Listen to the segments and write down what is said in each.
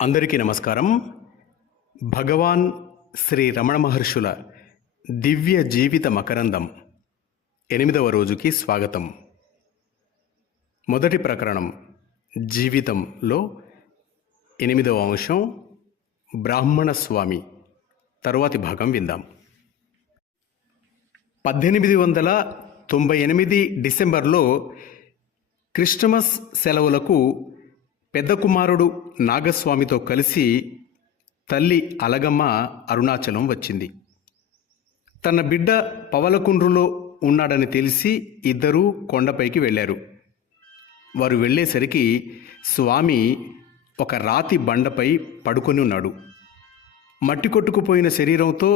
అందరికీ నమస్కారం. భగవాన్ శ్రీ రమణ మహర్షుల దివ్య జీవిత మకరందం 8వ రోజుకి స్వాగతం. మొదటి ప్రకరణం జీవితంలో 8వ అంశం బ్రాహ్మణ స్వామి. తరువాతి భాగం విందాం. 1898 డిసెంబర్లో క్రిస్టమస్ సెలవులకు పెద్ద కుమారుడు నాగస్వామితో కలిసి తల్లి అలగమ్మ అరుణాచలం వచ్చింది. తన బిడ్డ పవలకుండ్రులో ఉన్నాడని తెలిసి ఇద్దరూ కొండపైకి వెళ్ళారు. వారు వెళ్ళేసరికి స్వామి ఒక రాతి బండపై పడుకొని ఉన్నాడు. మట్టి కొట్టుకుపోయిన శరీరంతో,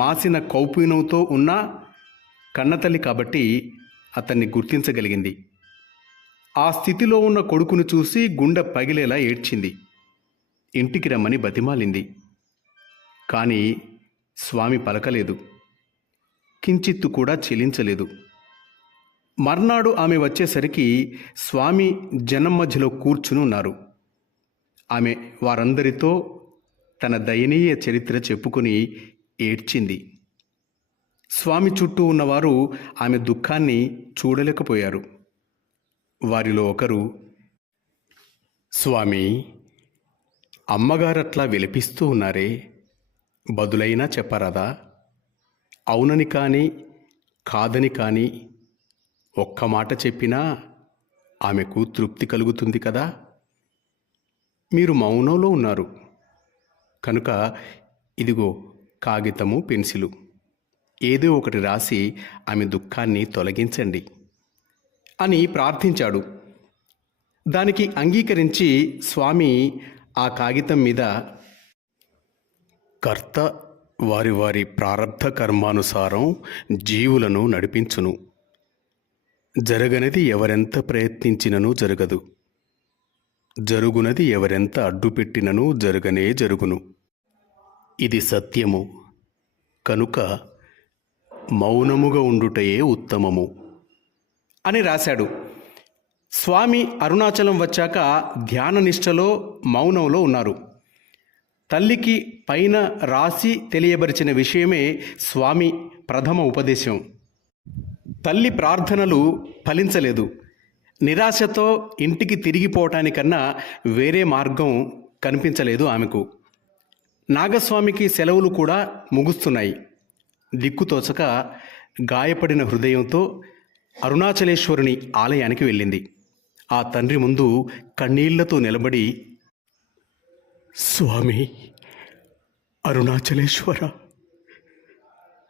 మాసిన కౌపీనంతో ఉన్న కన్నతల్లి కాబట్టి అతన్ని గుర్తించగలిగింది. ఆ స్థితిలో ఉన్న కొడుకును చూసి గుండె పగిలేలా ఏడ్చింది. ఇంటికి రమ్మని బతిమాలింది. కానీ స్వామి పలకలేదు, కించిత్తు కూడా చెలించలేదు. మర్నాడు ఆమె వచ్చేసరికి స్వామి జనం మధ్యలో కూర్చుని ఉన్నారు. ఆమె వారందరితో తన దయనీయ చరిత్ర చెప్పుకుని ఏడ్చింది. స్వామి చుట్టూ ఉన్నవారు ఆమె దుఃఖాన్ని చూడలేకపోయారు. వారిలో ఒకరు, స్వామి, అమ్మగారట్లా విలపిస్తూ ఉన్నారే, బదులైనా చెప్పరాదా? అవునని కానీ కాదని కానీ ఒక్క మాట చెప్పినా ఆమెకు తృప్తి కలుగుతుంది కదా. మీరు మౌనంలో ఉన్నారు కనుక ఇదిగో కాగితము, పెన్సిలు, ఏదో ఒకటి రాసి ఆమె దుఃఖాన్ని తొలగించండి అని ప్రార్థించాడు. దానికి అంగీకరించి స్వామి ఆ కాగితం మీద కర్త వారి వారి ప్రారబ్ధ కర్మానుసారం జీవులను నడిపించును, జరగనది ఎవరెంత ప్రయత్నించినను జరగదు, జరుగునది ఎవరెంత అడ్డుపెట్టినను జరగనే జరుగును, ఇది సత్యము కనుక మౌనముగా ఉండుటయే ఉత్తమము అని రాశాడు. స్వామి అరుణాచలం వచ్చాక ధ్యాన నిష్టలో, మౌనంలో ఉన్నారు. తల్లికి పైన రాసి తెలియబరిచిన విషయమే స్వామి ప్రథమ ఉపదేశం. తల్లి ప్రార్థనలు ఫలించలేదు. నిరాశతో ఇంటికి తిరిగిపోవటానికన్నా వేరే మార్గం కనిపించలేదు ఆమెకు. నాగస్వామికి సెలవులు కూడా ముగుస్తున్నాయి. దిక్కుతోచక గాయపడిన హృదయంతో అరుణాచలేశ్వరుని ఆలయానికి వెళ్ళింది. ఆ తండ్రి ముందు కన్నీళ్లతో నిలబడి, స్వామి అరుణాచలేశ్వర,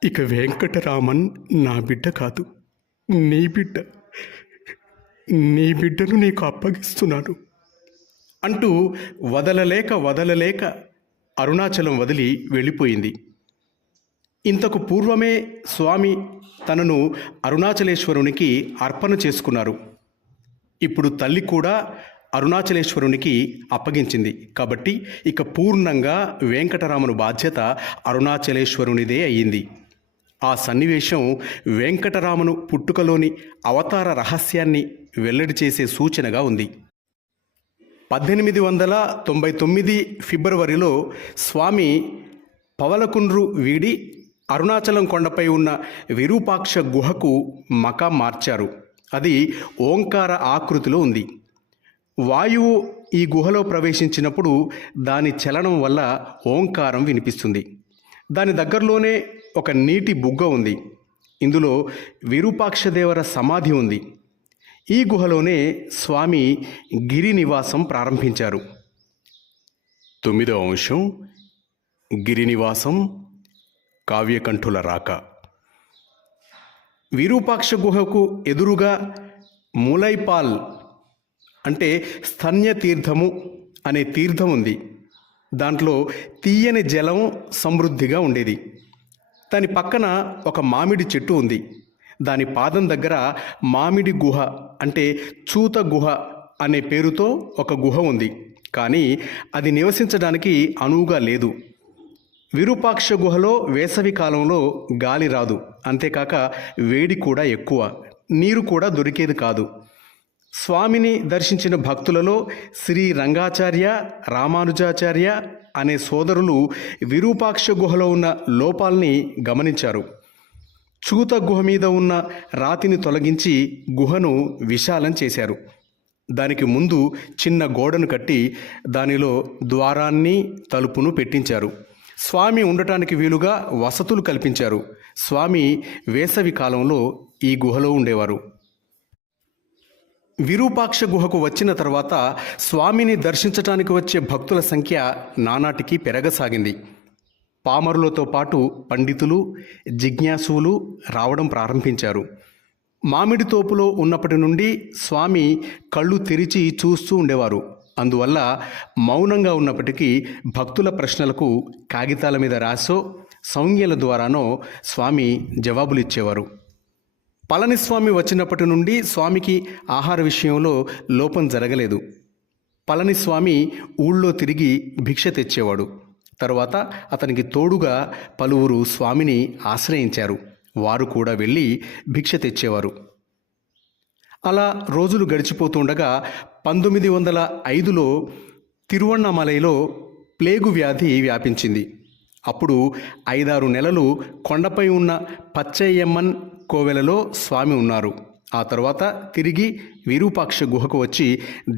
ఇక వెంకటరామన్ నా బిడ్డ కాదు, నీ బిడ్డ, నీ బిడ్డను నీకు అప్పగిస్తున్నాను అంటూ వదలలేక అరుణాచలం వదిలి వెళ్ళిపోయింది. ఇంతకు పూర్వమే స్వామి తనను అరుణాచలేశ్వరునికి అర్పణ చేసుకున్నారు. ఇప్పుడు తల్లి కూడా అరుణాచలేశ్వరునికి అప్పగించింది కాబట్టి ఇక పూర్ణంగా వెంకటరామను బాధ్యత అరుణాచలేశ్వరునిదే అయ్యింది. ఆ సన్నివేశం వెంకటరామను పుట్టుకలోని అవతార రహస్యాన్ని వెల్లడి చేసే సూచనగా ఉంది. 1899 ఫిబ్రవరిలో స్వామి పవలకుండ్రు వీడి అరుణాచలం కొండపై ఉన్న విరూపాక్ష గుహకు మకాం మార్చారు. అది ఓంకార ఆకృతిలో ఉంది. వాయువు ఈ గుహలో ప్రవేశించినప్పుడు దాని చలనం వల్ల ఓంకారం వినిపిస్తుంది. దాని దగ్గరలోనే ఒక నీటి బుగ్గ ఉంది. ఇందులో విరూపాక్షదేవర సమాధి ఉంది. ఈ గుహలోనే స్వామి గిరి నివాసం ప్రారంభించారు. 9వ అంశం గిరి నివాసం, కావ్యకంఠుల రాక. విరూపాక్ష గుహకు ఎదురుగా మూలైపాల్ అంటే స్తన్య తీర్థము అనే తీర్థం ఉంది. దాంట్లో తీయని జలం సమృద్ధిగా ఉండేది. దాని పక్కన ఒక మామిడి చెట్టు ఉంది. దాని పాదం దగ్గర మామిడి గుహ అంటే చూత గుహ అనే పేరుతో ఒక గుహ ఉంది. కానీ అది నివసించడానికి అనువుగా లేదు. విరూపాక్ష గుహలో వేసవి కాలంలో గాలి రాదు, అంతేకాక వేడి కూడా ఎక్కువ, నీరు కూడా దొరికేది కాదు. స్వామిని దర్శించిన భక్తులలో శ్రీ రంగాచార్య, రామానుజాచార్య అనే సోదరులు విరూపాక్ష గుహలో ఉన్న లోపాల్ని గమనించారు. చూత గుహ మీద ఉన్న రాతిని తొలగించి గుహను విశాలం చేశారు. దానికి ముందు చిన్న గోడను కట్టి దానిలో ద్వారాన్ని, తలుపును పెట్టించారు. స్వామి ఉండటానికి వీలుగా వసతులు కల్పించారు. స్వామి వేసవి కాలంలో ఈ గుహలో ఉండేవారు. విరూపాక్ష గుహకు వచ్చిన తర్వాత స్వామిని దర్శించటానికి వచ్చే భక్తుల సంఖ్య నానాటికి పెరగసాగింది. పామరులతో పాటు పండితులు, జిజ్ఞాసులు రావడం ప్రారంభించారు. మామిడి తోపులో ఉన్నప్పటి నుండి స్వామి కళ్ళు తెరిచి చూస్తూ ఉండేవారు. అందువల్ల మౌనంగా ఉన్నప్పటికీ భక్తుల ప్రశ్నలకు కాగితాల మీద రాసో సంజ్ఞల ద్వారానో స్వామి జవాబులిచ్చేవారు. పళనిస్వామి వచ్చినప్పటి నుండి స్వామికి ఆహార విషయంలో లోపం జరగలేదు. పళనిస్వామి ఊళ్ళో తిరిగి భిక్ష తెచ్చేవాడు. తరువాత అతనికి తోడుగా పలువురు స్వామిని ఆశ్రయించారు. వారు కూడా వెళ్ళి భిక్ష తెచ్చేవారు. అలా రోజులు గడిచిపోతుండగా 1905లో తిరువణ్ణామలైలో ప్లేగు వ్యాధి వ్యాపించింది. అప్పుడు 5-6 నెలలు కొండపై ఉన్న పచ్చయ్యమ్మన్ కోవెలలో స్వామి ఉన్నారు. ఆ తర్వాత తిరిగి విరూపాక్ష గుహకు వచ్చి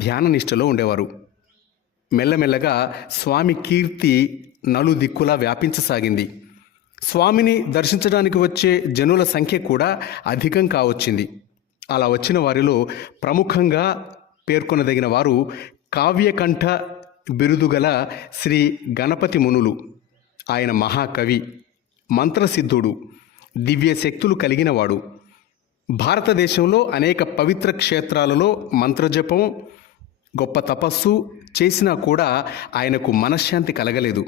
ధ్యాననిష్టలో ఉండేవారు. మెల్లమెల్లగా స్వామి కీర్తి నలుదిక్కులా వ్యాపించసాగింది. స్వామిని దర్శించడానికి వచ్చే జనుల సంఖ్య కూడా అధికం కావచ్చింది. అలా వచ్చిన వారిలో ప్రముఖంగా పేర్కొనదగిన వారు కావ్యకంఠ బిరుదుగల శ్రీ గణపతి మునులు. ఆయన మహాకవి, మంత్రసిద్ధుడు, దివ్య శక్తులు కలిగినవాడు. భారతదేశంలో అనేక పవిత్ర క్షేత్రాలలో మంత్రజపం, గొప్ప తపస్సు చేసినా కూడా ఆయనకు మనశ్శాంతి కలగలేదు.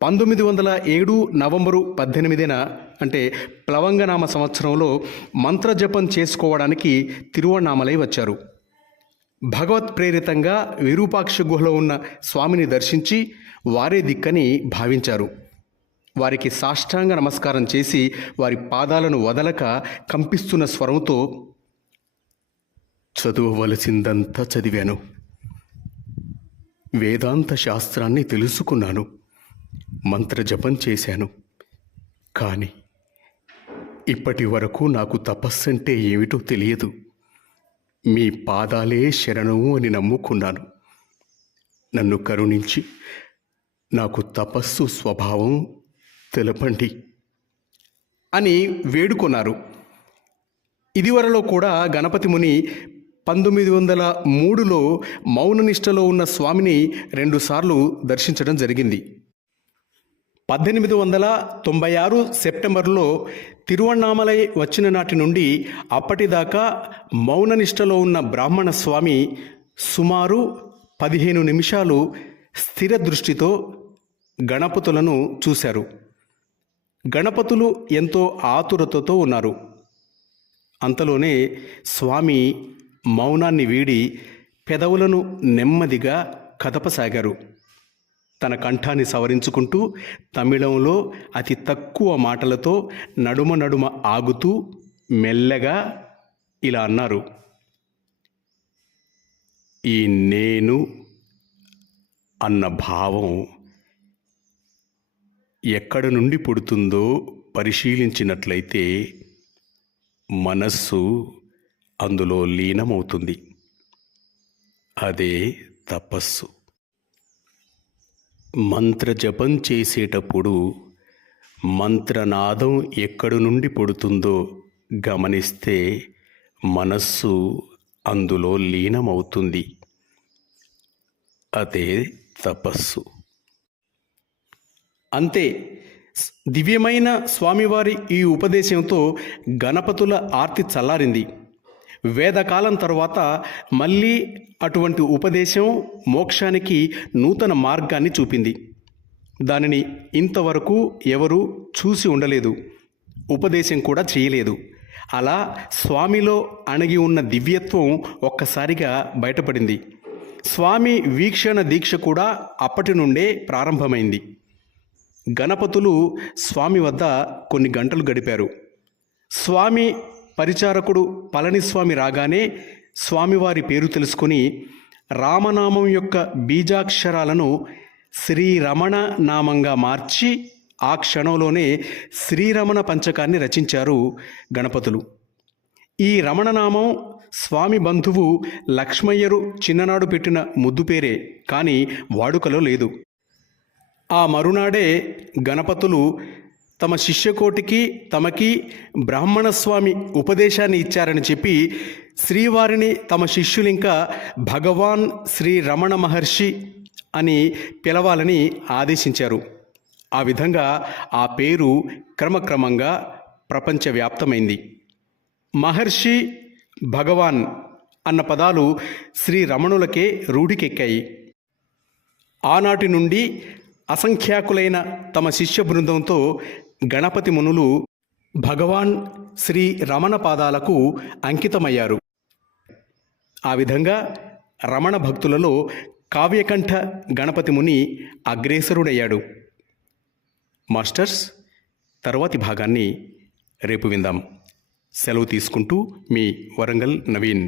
1907 నవంబరు 18న అంటే ప్లవంగనామ సంవత్సరంలో మంత్రజపం చేసుకోవడానికి తిరువణ్ణామలై వచ్చారు. భగవత్ ప్రేరితంగా విరూపాక్ష గుహలో ఉన్న స్వామిని దర్శించి వారే దిక్కని భావించారు. వారికి సాష్టాంగ నమస్కారం చేసి వారి పాదాలను వదలక కంపిస్తున్న స్వరంతో, చదవవలసిందంతా చదివాను, వేదాంత శాస్త్రాన్ని తెలుసుకున్నాను, మంత్రజపం చేశాను. కానీ ఇప్పటి వరకు నాకు తపస్సంటే ఏమిటో తెలియదు. మీ పాదాలే శరణము అని నమ్ముకున్నాను. నన్ను కరుణించి నాకు తపస్సు స్వభావం తెలపండి అని వేడుకొన్నారు. ఇదివరలో కూడా గణపతి ముని 1903లో మౌననిష్టలో ఉన్న స్వామిని 2 సార్లు దర్శించడం జరిగింది. 1896 సెప్టెంబర్లో తిరువణ్ణామలై వచ్చిన నాటి నుండి అప్పటిదాకా మౌననిష్టలో ఉన్న బ్రాహ్మణ స్వామి సుమారు 15 నిమిషాలు స్థిర దృష్టితో గణపతులను చూశారు. గణపతులు ఎంతో ఆతురతతో ఉన్నారు. అంతలోనే స్వామి మౌనాన్ని వీడి పెదవులను నెమ్మదిగా కదపసాగారు. తన కంఠాన్ని సవరించుకుంటూ తమిళంలో అతి తక్కువ మాటలతో నడుమ నడుమ ఆగుతూ మెల్లగా ఇలా అన్నారు, ఈ నేను అన్న భావం ఎక్కడి నుండి పుడుతుందో పరిశీలించినట్లయితే మనస్సు అందులో లీనమవుతుంది. అదే తపస్సు. మంత్రజపం చేసేటప్పుడు మంత్రనాదం ఎక్కడి నుండి పుడుతుందో గమనిస్తే మనస్సు అందులో లీనమవుతుంది. అదే తపస్సు. అంతే. దివ్యమైన స్వామివారి ఈ ఉపదేశంతో గణపతుల ఆర్తి చల్లారింది. వేదకాలం తర్వాత మళ్ళీ అటువంటి ఉపదేశం మోక్షానికి నూతన మార్గాన్ని చూపింది. దానిని ఇంతవరకు ఎవరు చూసి ఉండలేదు, ఉపదేశం కూడా చేయలేదు. అలా స్వామిలో అణగి ఉన్న దివ్యత్వం ఒక్కసారిగా బయటపడింది. స్వామి వీక్షణ దీక్ష కూడా అప్పటి నుండే ప్రారంభమైంది. గణపతులు స్వామి వద్ద కొన్ని గంటలు గడిపారు. స్వామి పరిచారకుడు పళనిస్వామి రాగానే స్వామివారి పేరు తెలుసుకొని రామనామం యొక్క బీజాక్షరాలను శ్రీరమణ నామంగా మార్చి ఆ క్షణంలోనే శ్రీరమణ పంచకాన్ని రచించారు గణపతులు. ఈ రమణనామం స్వామి బంధువు లక్ష్మయ్యరు చిన్ననాడు పెట్టిన ముద్దు పేరే, కానీ వాడుకలో లేదు. ఆ మరునాడే గణపతులు తమ శిష్యకోటికి తమకి బ్రాహ్మణస్వామి ఉపదేశాన్ని ఇచ్చారని చెప్పి శ్రీవారిని తమ శిష్యులింకా భగవాన్ శ్రీ రమణ మహర్షి అని పిలవాలని ఆదేశించారు. ఆ విధంగా ఆ పేరు క్రమక్రమంగా ప్రపంచవ్యాప్తమైంది. మహర్షి, భగవాన్ అన్న పదాలు శ్రీ రమణులకే రూఢికెక్కాయి. ఆనాటి నుండి అసంఖ్యాకులైన తమ శిష్య బృందంతో గణపతి మునులు భగవాన్ శ్రీ రమణ పాదాలకు అంకితమయ్యారు. ఆ విధంగా రమణ భక్తులలో కావ్యకంఠ గణపతి ముని అగ్రేసరుడయ్యాడు. మాస్టర్స్, తరువాతి భాగాన్ని రేపు విందాం. సెలవు తీసుకుంటూ మీ వరంగల్ నవీన్.